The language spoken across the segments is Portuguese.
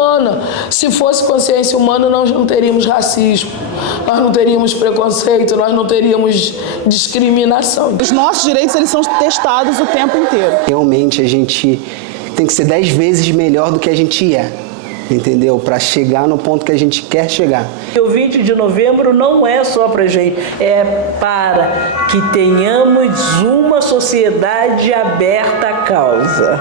humana. Se fosse consciência humana, nós não teríamos racismo, nós não teríamos preconceito, nós não teríamos discriminação. Os nossos direitos, eles são testados o tempo inteiro. Realmente a gente tem que ser 10 vezes melhor do que a gente é, entendeu? Para chegar no ponto que a gente quer chegar. O 20 de novembro não é só para gente, é para que tenhamos uma sociedade aberta à causa.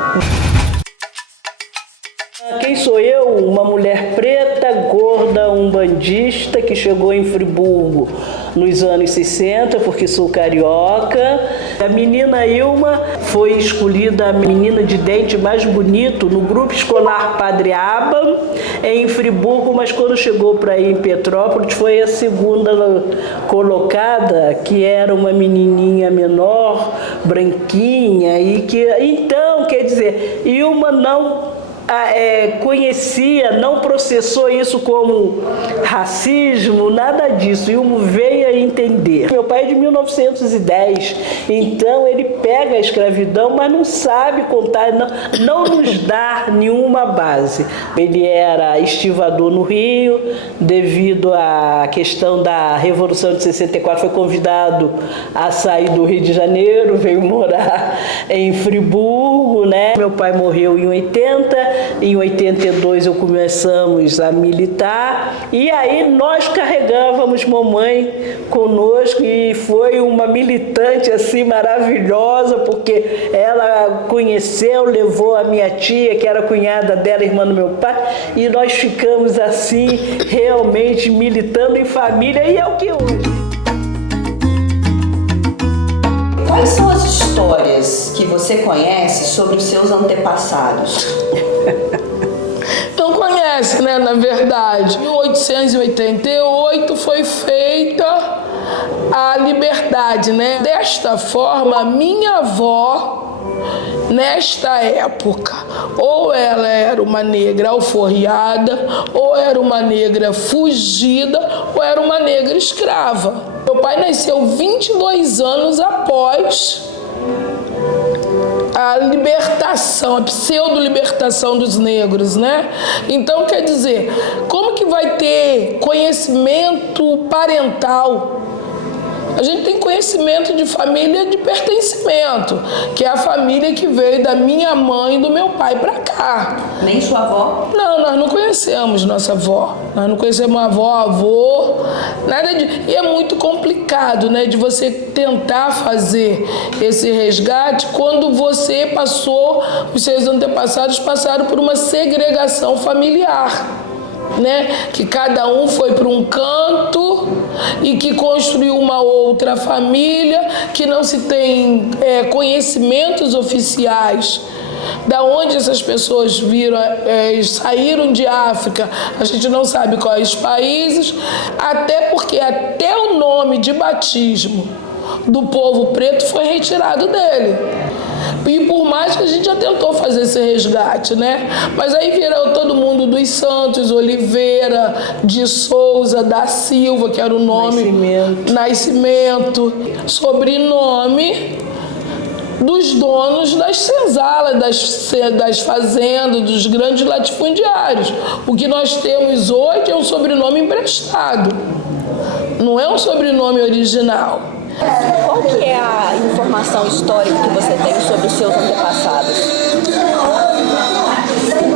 Quem sou eu? Uma mulher preta, gorda, umbandista, que chegou em Friburgo nos anos 60, porque sou carioca. A menina Ilma foi escolhida a menina de dente mais bonito no grupo escolar Padre Aba, em Friburgo, mas quando chegou para ir em Petrópolis foi a segunda colocada, que era uma menininha menor, branquinha, e que, então, quer dizer, Ilma não conhecia, não processou isso como racismo, nada disso. Ilma veio a entender. Meu pai é de 1910, então ele pega a escravidão, mas não sabe contar, não nos dá nenhuma base. Ele era estivador no Rio, devido à questão da Revolução de 64, foi convidado a sair do Rio de Janeiro, veio morar em Friburgo, né? Meu pai morreu em 80, em 82 eu começamos a militar e aí nós carregávamos mamãe conosco e foi uma militante assim maravilhosa, porque ela conheceu, levou a minha tia, que era cunhada dela, irmã do meu pai, e nós ficamos assim realmente militando em família, e é o que hoje. Quais são as histórias que você conhece sobre os seus antepassados? Não conhece, né? Na verdade, em 1888 foi feita a liberdade, né? Desta forma, minha avó, nesta época, ou ela era uma negra alforriada, ou era uma negra fugida, ou era uma negra escrava. Meu pai nasceu 22 anos após a libertação, a pseudo-libertação dos negros, né? Então, quer dizer, como que vai ter conhecimento parental? A gente tem conhecimento de família de pertencimento, que é a família que veio da minha mãe e do meu pai para cá. Nem sua avó? Não, nós não conhecemos nossa avó. Nós não conhecemos avó, avô, nada de... E é muito complicado, né, de você tentar fazer esse resgate quando você passou, os seus antepassados passaram por uma segregação familiar, né? Que cada um foi para um canto e que construiu uma outra família, que não se tem conhecimentos oficiais da onde essas pessoas saíram de África. A gente não sabe quais países, até porque até o nome de batismo do povo preto foi retirado dele. E por mais que a gente já tentou fazer esse resgate, né? Mas aí virou todo mundo dos Santos, Oliveira, de Souza, da Silva, que era o nome... Nascimento. Sobrenome dos donos das senzalas, das fazendas, dos grandes latifundiários. O que nós temos hoje é um sobrenome emprestado. Não é um sobrenome original. Qual que é a informação histórica que você tem sobre os seus antepassados?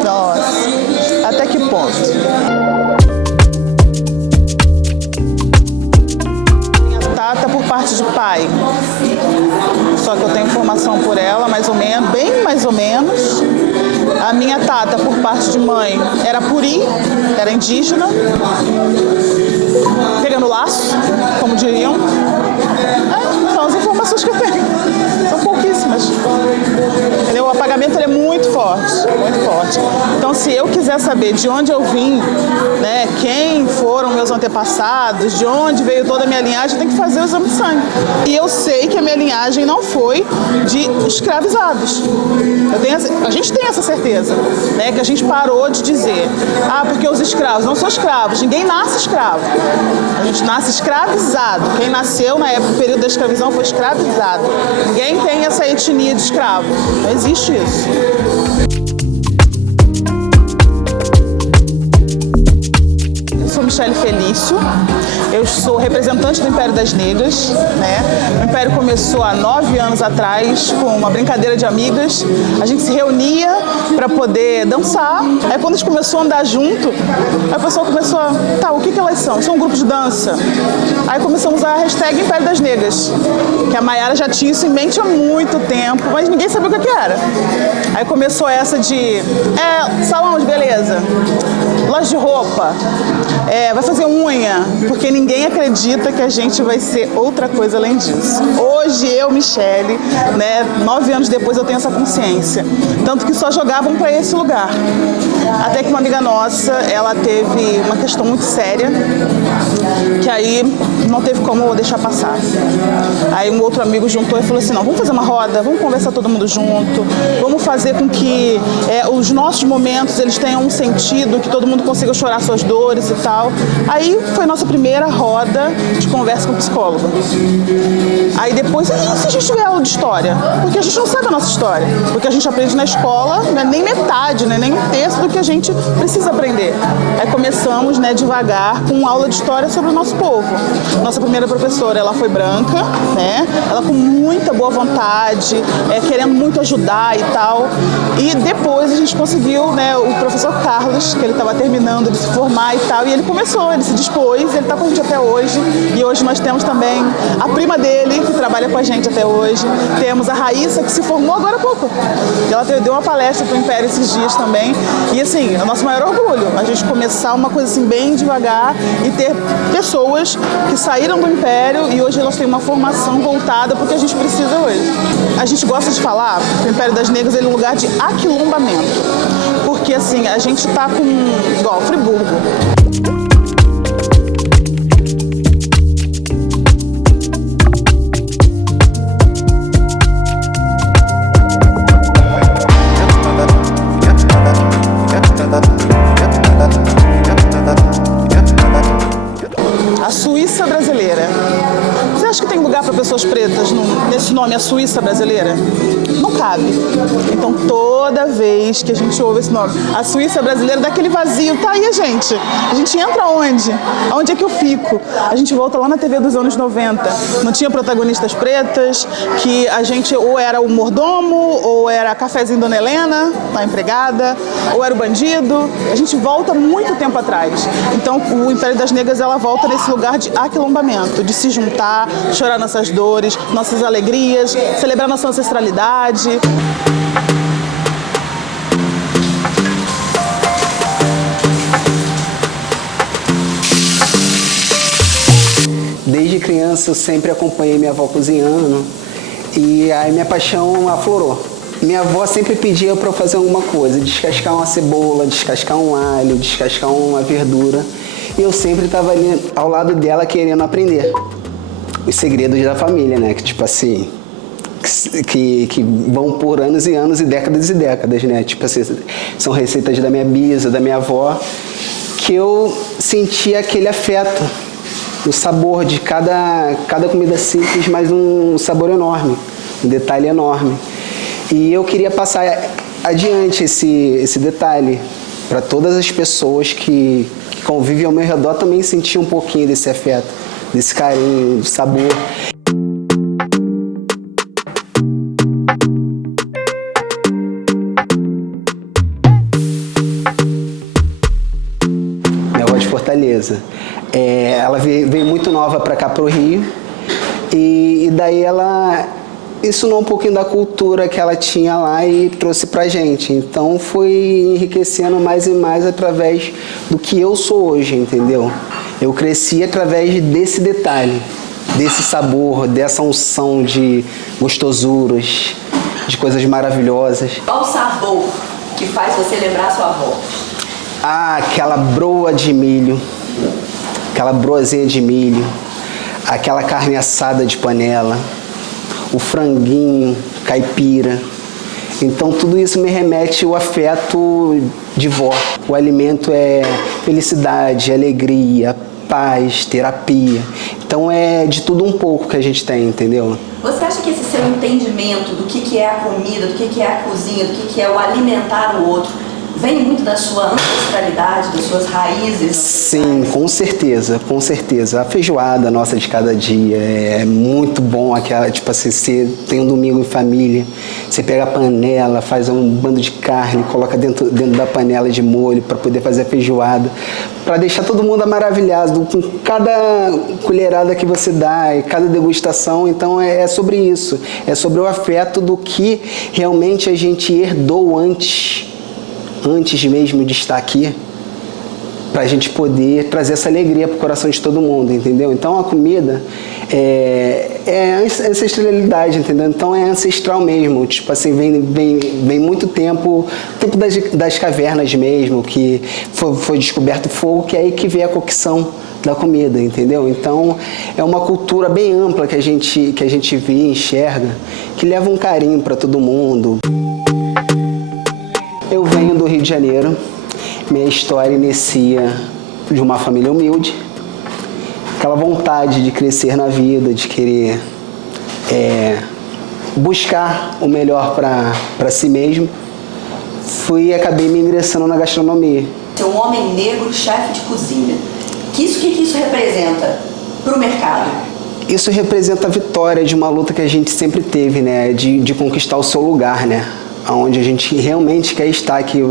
Nossa, até que ponto? Minha tata por parte de pai. Só que eu tenho informação por ela, mais ou menos, bem mais ou menos. A minha tata por parte de mãe era puri, era indígena. Pegando laço, como diriam. São as informações que eu tenho. São pouquíssimas. Entendeu? O apagamento é muito forte, muito forte. Então, se eu quiser saber de onde eu vim, né, quem foram meus antepassados, de onde veio toda a minha linhagem, eu tenho que fazer o exame de sangue. E eu sei que a minha linhagem não foi de escravizados. A gente tem essa certeza, né, que a gente parou de dizer, porque os escravos não são escravos, ninguém nasce escravo. A gente nasce escravizado. Quem nasceu na época, no período da escravidão, foi escravizado. Ninguém tem essa etnia de escravo. Não existe isso. Michele Felício, eu sou representante do Império das Negras, né? O Império começou há 9 anos atrás com uma brincadeira de amigas, a gente se reunia para poder dançar, aí quando a gente começou a andar junto, a pessoa começou a, tá, o que elas são? São um grupo de dança. Aí começamos a hashtag Império das Negras, que a Mayara já tinha isso em mente há muito tempo, mas ninguém sabia o que era. Aí começou essa de, salão de beleza, loja de roupa, vai fazer unha, porque ninguém acredita que a gente vai ser outra coisa além disso. Hoje eu, Michele, né, 9 anos depois eu tenho essa consciência, tanto que só jogavam para esse lugar. Até que uma amiga nossa, ela teve uma questão muito séria, que aí não teve como deixar passar. Aí um outro amigo juntou e falou assim, não, vamos fazer uma roda, vamos conversar todo mundo junto, vamos fazer com que os nossos momentos eles tenham um sentido, que todo mundo consiga chorar suas dores e tal. Aí foi nossa primeira roda de conversa com o psicólogo. Aí depois, e se a gente tiver aula de história? Porque a gente não sabe a nossa história. Porque a gente aprende na escola, não é nem metade, né, nem um terço do que a gente precisa aprender. Aí começamos, né, devagar com aula de história sobre o nosso povo. Nossa primeira professora, ela foi branca, né? Ela com muita boa vontade, querendo muito ajudar e tal. E depois a gente conseguiu, né, o professor Carlos, que ele estava terminando de se formar e tal, e ele começou, ele se dispôs, ele está com a gente até hoje. E hoje nós temos também a prima dele, que trabalha com a gente até hoje. Temos a Raíssa, que se formou agora há pouco. E ela deu uma palestra para o Império esses dias também. E assim, é o nosso maior orgulho, a gente começar uma coisa assim bem devagar e ter pessoas que saíram do Império e hoje elas têm uma formação voltada para o que a gente precisa hoje. A gente gosta de falar que o Império das Negras é um lugar de aquilombamento, porque assim, a gente tá com, igual Friburgo. A Suíça brasileira. Você acha que tem lugar para pessoas pretas nesse nome, a Suíça brasileira? Não cabe. Então, toda vez que a gente ouve esse nome, a Suíça brasileira, dá aquele vazio. Tá aí, gente. A gente entra onde? Onde é que eu fico? A gente volta lá na TV dos anos 90. Não tinha protagonistas pretas, que a gente ou era o mordomo, ou era a cafezinho Dona Helena, a empregada, ou era o bandido. A gente volta muito tempo atrás. Então, o Império das Negras, ela volta nesse lugar de aquilombamento, de se juntar, chorar nossas dores, nossas alegrias, celebrar nossa ancestralidade. Desde criança eu sempre acompanhei minha avó cozinhando e aí minha paixão aflorou. Minha avó sempre pedia para eu fazer alguma coisa, descascar uma cebola, descascar um alho, descascar uma verdura. E eu sempre estava ali ao lado dela querendo aprender os segredos da família, né? Que tipo assim, que vão por anos e anos e décadas, né? Tipo assim, são receitas da minha bisa, da minha avó, que eu sentia aquele afeto, o sabor de cada comida simples, mas um sabor enorme, um detalhe enorme. E eu queria passar adiante esse detalhe para todas as pessoas que convivem ao meu redor também sentir um pouquinho desse afeto, desse carinho, do sabor. Minha avó de Fortaleza. Ela veio muito nova para cá, para o Rio, e daí ela ensinou um pouquinho da cultura que ela tinha lá e trouxe pra gente. Então foi enriquecendo mais e mais através do que eu sou hoje, entendeu? Eu cresci através desse detalhe, desse sabor, dessa unção de gostosuras, de coisas maravilhosas. Qual o sabor que faz você lembrar sua avó? Ah, aquela broa de milho, aquela broazinha de milho, aquela carne assada de panela, o franguinho, caipira. Então tudo isso me remete ao afeto de vó. O alimento é felicidade, alegria, paz, terapia. Então é de tudo um pouco que a gente tem, entendeu? Você acha que esse seu entendimento do que é a comida, do que é a cozinha, do que é o alimentar o outro, vem muito da sua ancestralidade, das suas raízes? Sim, com certeza, com certeza. A feijoada nossa de cada dia é muito bom, aquela, tipo assim, você tem um domingo em família, você pega a panela, faz um bando de carne, coloca dentro da panela de molho para poder fazer a feijoada, para deixar todo mundo maravilhado com cada colherada que você dá e cada degustação. Então é sobre isso, é sobre o afeto do que realmente a gente herdou antes mesmo de estar aqui, para a gente poder trazer essa alegria para o coração de todo mundo, entendeu? Então a comida é ancestralidade, entendeu? Então é ancestral mesmo, tipo assim, vem muito tempo das cavernas mesmo, que foi descoberto fogo, que é aí que vem a cocção da comida, entendeu? Então é uma cultura bem ampla que a gente vê e enxerga, que leva um carinho para todo mundo. Eu venho do Rio de Janeiro, minha história inicia de uma família humilde, aquela vontade de crescer na vida, de querer buscar o melhor para si mesmo, fui e acabei me ingressando na gastronomia. Ser um homem negro, chefe de cozinha, o que isso representa para o mercado? Isso representa a vitória de uma luta que a gente sempre teve, né, de conquistar o seu lugar, né, onde a gente realmente quer estar, que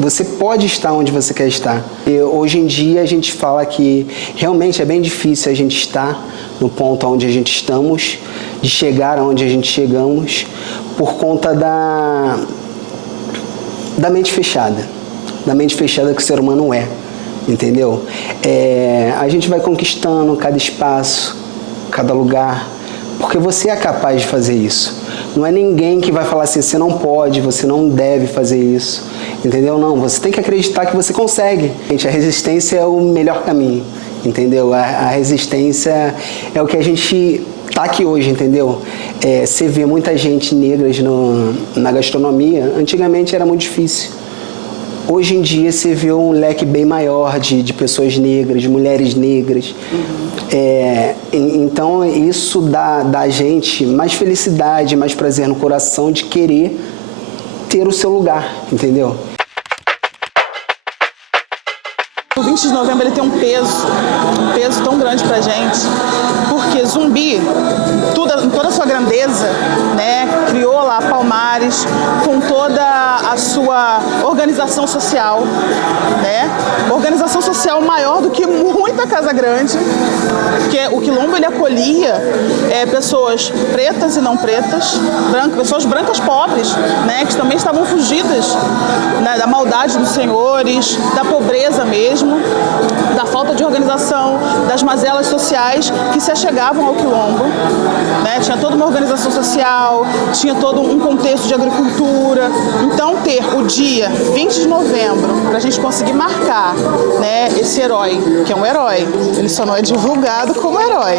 você pode estar onde você quer estar. E hoje em dia a gente fala que realmente é bem difícil a gente estar no ponto onde a gente estamos, de chegar aonde a gente chegamos, por conta da mente fechada que o ser humano é, entendeu? A gente vai conquistando cada espaço, cada lugar, porque você é capaz de fazer isso. Não é ninguém que vai falar assim, você não pode, você não deve fazer isso, entendeu? Não, você tem que acreditar que você consegue. Gente, a resistência é o melhor caminho, entendeu? A resistência é o que a gente tá aqui hoje, entendeu? Você vê muita gente negras na gastronomia, antigamente era muito difícil. Hoje em dia você vê um leque bem maior de pessoas negras, de mulheres negras. Então isso dá a gente mais felicidade, mais prazer no coração de querer ter o seu lugar, entendeu? O 20 de novembro ele tem um peso tão grande pra gente, porque Zumbi, toda a sua grandeza, né, criou lá Palmares com toda a sua organização social, né, organização social maior do que muita casa grande, porque o Quilombo ele acolhia pessoas pretas e não pretas, pessoas brancas pobres, né, que também estavam fugidas, né, da maldade dos senhores, da pobreza mesmo, da falta de organização, das mazelas sociais que se achegavam ao Quilombo, né? Tinha toda uma organização social, tinha todo um contexto de agricultura. Então ter o dia 20 de novembro para a gente conseguir marcar, né, esse herói, que é um herói, ele só não é divulgado como herói,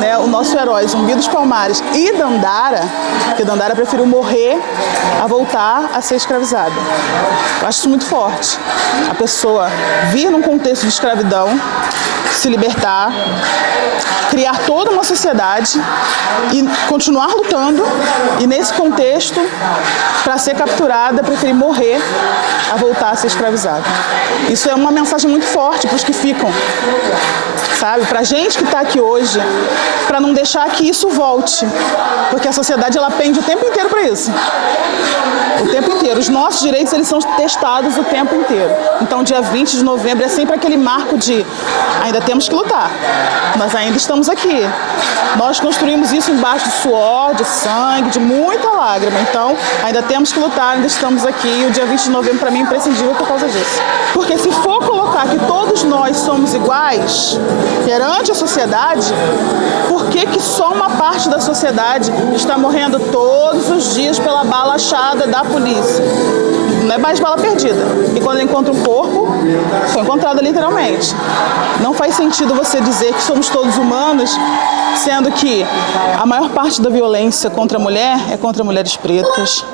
né? O nosso herói Zumbi dos Palmares e Dandara, porque Dandara preferiu morrer a voltar a ser escravizada. Eu acho isso muito forte. A pessoa vir num contexto de escravidão, se libertar, criar toda uma sociedade e continuar lutando, e nesse contexto, para ser capturada, preferir morrer a voltar a ser escravizada. Isso é uma mensagem muito forte para os que ficam, sabe? Para a gente que está aqui hoje, para não deixar que isso volte, porque a sociedade ela pende o tempo inteiro para isso. O tempo inteiro. Os nossos direitos eles são testados o tempo inteiro. Então, dia 20 de novembro é sempre aquele marco de ainda temos que lutar. Nós ainda estamos aqui. Nós construímos isso embaixo de suor, de sangue, de muita lágrima. Então, ainda temos que lutar, ainda estamos aqui. E o dia 20 de novembro, para mim, é imprescindível por causa disso. Porque se for colocar que todos nós somos iguais perante a sociedade, por que só uma parte da sociedade está morrendo todos os dias pela bala achada da polícia? Não é mais bala perdida. E quando encontra um corpo, foi encontrado literalmente. Não faz sentido você dizer que somos todos humanos, sendo que a maior parte da violência contra a mulher é contra mulheres pretas.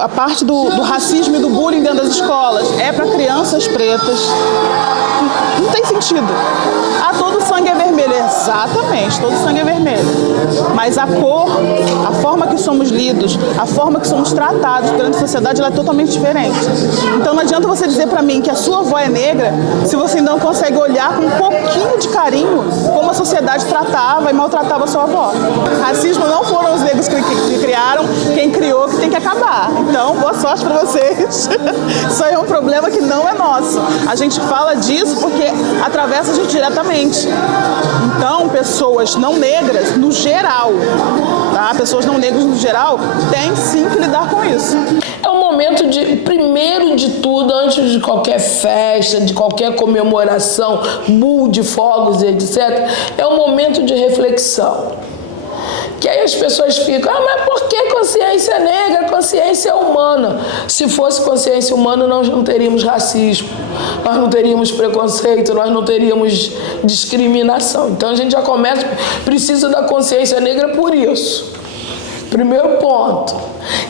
A parte do racismo e do bullying dentro das escolas é para crianças pretas. Não tem sentido. Todo sangue é vermelho. vermelho, exatamente, todo sangue é vermelho. Mas a cor, a forma que somos lidos, a forma que somos tratados perante a sociedade, ela é totalmente diferente. Então não adianta você dizer pra mim que a sua avó é negra se você ainda não consegue olhar com um pouquinho de carinho como a sociedade tratava e maltratava a sua avó. Racismo não foram os negros que criaram, quem criou que tem que acabar. Então, boa sorte pra vocês. Isso aí é um problema que não é nosso. A gente fala disso porque atravessa a gente diretamente. Então, pessoas não negras, no geral, tá? Pessoas não negras, no geral, têm sim que lidar com isso. É um momento de, primeiro de tudo, antes de qualquer festa, de qualquer comemoração, de fogos e etc., é um momento de reflexão. Que aí as pessoas ficam, mas por que consciência negra, consciência humana? Se fosse consciência humana, nós não teríamos racismo, nós não teríamos preconceito, nós não teríamos discriminação. Então a gente já precisa da consciência negra por isso. Primeiro ponto.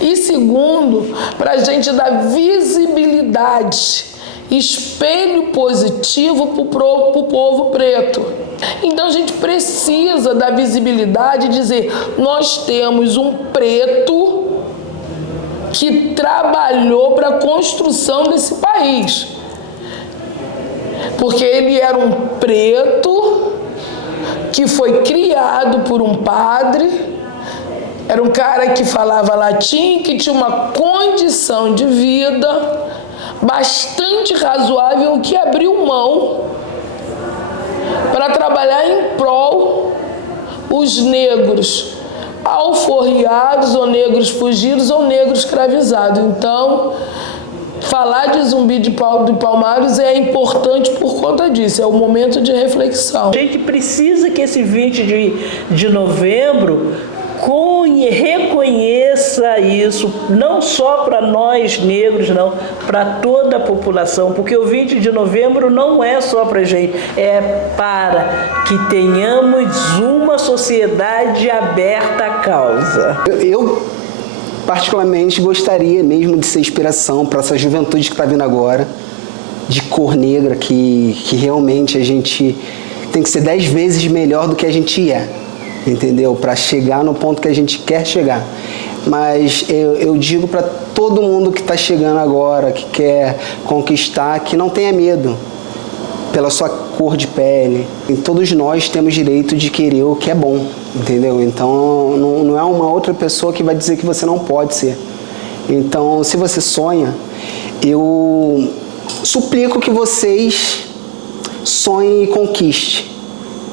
E segundo, para a gente dar visibilidade, espelho positivo para o povo preto. Então a gente precisa da visibilidade e dizer, nós temos um preto que trabalhou para a construção desse país. Porque ele era um preto que foi criado por um padre, era um cara que falava latim, que tinha uma condição de vida bastante razoável, que abriu mão para trabalhar em prol os negros alforriados, ou negros fugidos, ou negros escravizados. Então, falar de Zumbi de Palmares é importante por conta disso, é um momento de reflexão. A gente precisa que esse 20 de novembro reconheça isso, não só para nós negros, não, para toda a população, porque o 20 de novembro não é só para a gente, é para que tenhamos uma sociedade aberta à causa. Eu particularmente gostaria mesmo de ser inspiração para essa juventude que está vindo agora, de cor negra, que realmente a gente tem que ser 10 vezes melhor do que a gente é. Entendeu? Para chegar no ponto que a gente quer chegar. Mas eu digo para todo mundo que está chegando agora, que quer conquistar, que não tenha medo pela sua cor de pele. E todos nós temos direito de querer o que é bom, entendeu? Então não é uma outra pessoa que vai dizer que você não pode ser. Então, se você sonha, eu suplico que vocês sonhem e conquistem,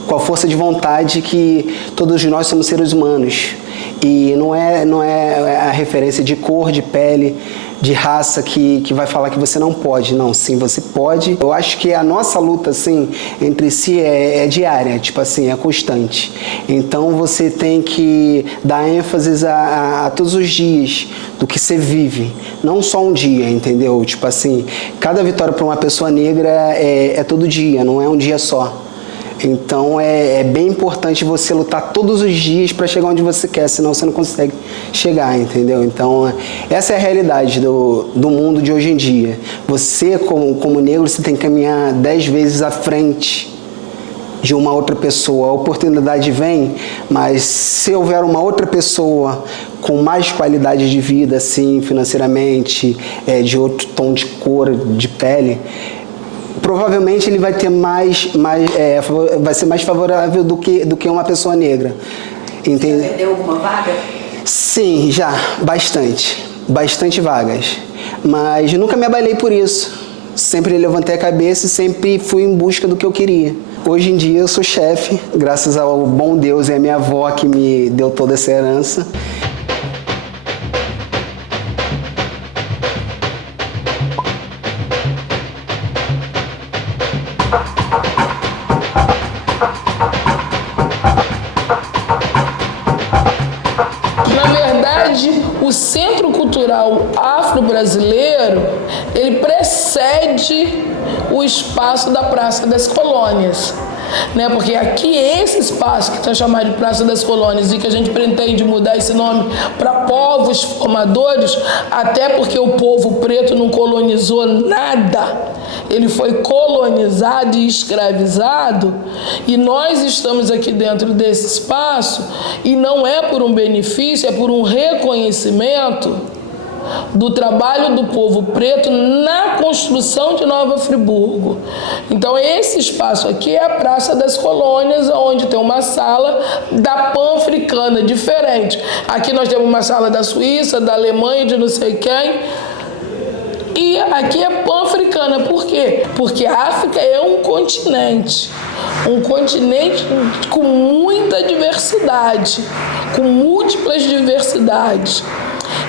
com a força de vontade que todos nós somos seres humanos. E não é a referência de cor, de pele, de raça que vai falar que você não pode. Não, sim, você pode. Eu acho que a nossa luta, assim, entre si é diária, tipo assim, é constante. Então você tem que dar ênfase a todos os dias do que você vive. Não só um dia, entendeu? Tipo assim, cada vitória para uma pessoa negra é todo dia, não é um dia só. Então é bem importante você lutar todos os dias para chegar onde você quer, senão você não consegue chegar, entendeu? Então essa é a realidade do mundo de hoje em dia. Você, como negro, você tem que caminhar 10 vezes à frente de uma outra pessoa. A oportunidade vem, mas se houver uma outra pessoa com mais qualidade de vida, assim, financeiramente, de outro tom de cor, de pele, provavelmente ele vai ter vai ser mais favorável do que uma pessoa negra. Entende? Você perdeu alguma vaga? Sim, já, bastante vagas. Mas nunca me abalei por isso. Sempre levantei a cabeça e sempre fui em busca do que eu queria. Hoje em dia eu sou chefe, graças ao bom Deus e à minha avó que me deu toda essa herança. O Centro Cultural Afro-Brasileiro, ele precede o espaço da Praça das Colônias, né? Porque aqui esse espaço que está chamado de Praça das Colônias e que a gente pretende mudar esse nome para povos formadores, até porque o povo preto não colonizou nada. ele foi colonizado e escravizado, e nós estamos aqui dentro desse espaço, e não é por um benefício, é por um reconhecimento do trabalho do povo preto na construção de Nova Friburgo. Então esse espaço aqui é a Praça das Colônias, onde tem uma sala da Pan-Africana, diferente. Aqui nós temos uma sala da Suíça, da Alemanha, de não sei quem. E aqui é Pan-Africana. Por quê? Porque a África é um continente com muita diversidade, com múltiplas diversidades.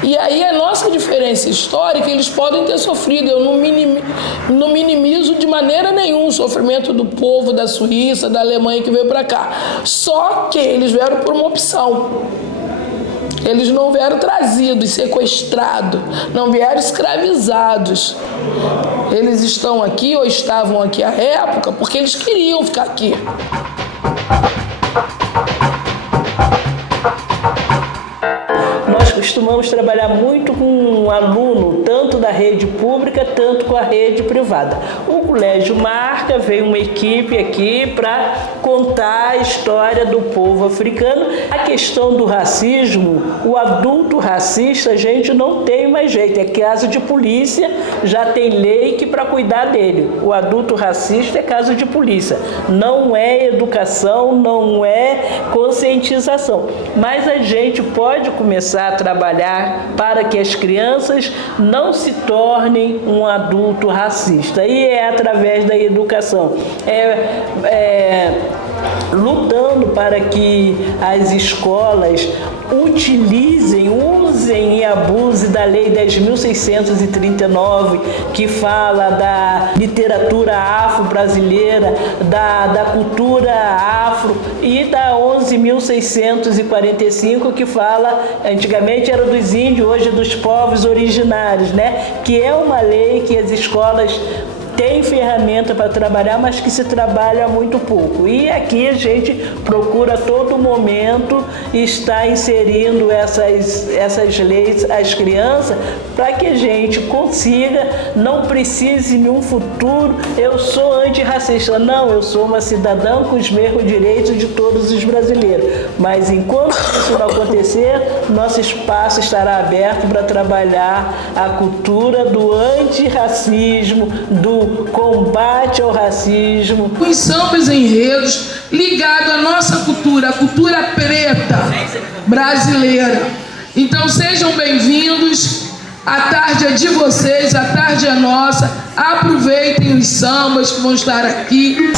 E aí a nossa diferença histórica, eles podem ter sofrido, eu não minimizo de maneira nenhuma o sofrimento do povo da Suíça, da Alemanha que veio para cá. Só que eles vieram por uma opção. Eles não vieram trazidos, sequestrados, não vieram escravizados. Eles estão aqui ou estavam aqui à época porque eles queriam ficar aqui. Nós costumamos trabalhar muito com um aluno, tanto da rede pública, tanto com a rede privada. O Colégio Marca veio uma equipe aqui para contar a história do povo africano. A questão do racismo, o adulto racista, a gente não tem mais jeito. É caso de polícia, já tem lei que para cuidar dele. O adulto racista é caso de polícia. Não é educação, não é conscientização. Mas a gente pode começar a trabalhar para que as crianças não se tornem um adulto racista. E é através da educação. Lutando para que as escolas usem e abusem da Lei 10.639, que fala da literatura afro-brasileira, da cultura afro, e da 11.645, que fala, antigamente era dos índios, hoje dos povos originários, né? Que é uma lei que as escolas tem ferramenta para trabalhar, mas que se trabalha muito pouco. E aqui a gente procura a todo momento estar inserindo essas leis às crianças para que a gente consiga, não precise em um futuro, eu sou antirracista. Não, eu sou uma cidadã com os mesmos direitos de todos os brasileiros. Mas enquanto isso não acontecer, nosso espaço estará aberto para trabalhar a cultura do antirracismo, do combate ao racismo. Os sambas enredos ligados à nossa cultura, a cultura preta brasileira. Então sejam bem-vindos, a tarde é de vocês, a tarde é nossa. Aproveitem os sambas que vão estar aqui.